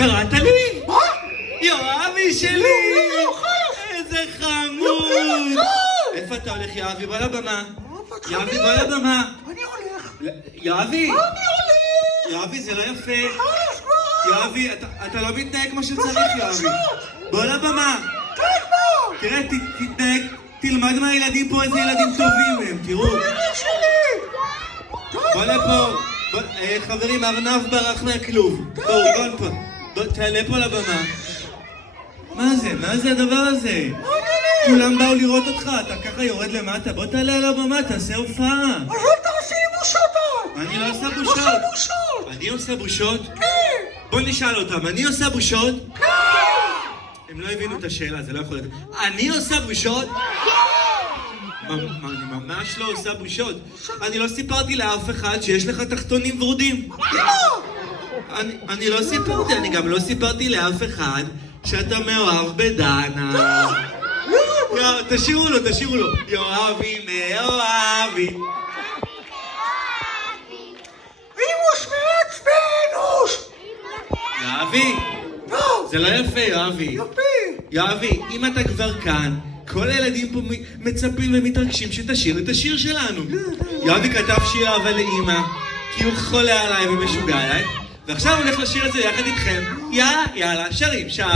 קראת לי? מה? יואבי שלי! איזה חמוד! יופי, איפה אתה הולך, יואבי? בוא לבמה. אבל יואבי, חביב. בוא לבמה. אני הולך. יואבי! אני הולך. יואבי, זה לא יפה. מה? יואבי, אתה לא מתנהג כמו שצריך, יואבי. בוא לבמה. כן, בוא. תראה, תתנהג, תלמד מהילדים פה איזה ילדים טובים הם, תראו. הילדים שלי. בוא לפה. חברים, ארנב ברח מהכלוב. בואו, בוא לפה. בוא, תעלה פה לבמה. מה זה? מה זה הדבר הזה? כולם באו לראות אותך, אתה ככה יורד למטה. בוא תעלה על הבמה, תעשה הופעה. אז אל תעשי לי בושות. אני לא עושה עושה בושות. בושות. אני עושה בושות? כן. בוא נשאל אותם, אני עושה בושות? כן. הם לא הבינו את השאלה, זה לא יכול להיות. אני עושה בושות? אני ממש לא עושה בושות. אני לא סיפרתי לאף אחד שיש לך תחתונים ורודים. אני לא סיפרתי, אני גם לא סיפרתי לאף אחד שאתה מאוהב בדנה. תשאירו לו. יואבי מאוהבי. רימוס מעצבנוס. יואבי, זה לא יפה, יואבי. יופי. יואבי, אם אתה כבר כאן, כל הילדים פה מצפים ומתרגשים שתשאיר את השיר שלנו. יואבי כתב שיר אהבה לאמא, כי הוא חולה עליי ומשוגע עליי, ועכשיו הוא הולך לשיר את זה יחד איתכם. יאללה, שרים, שלוש.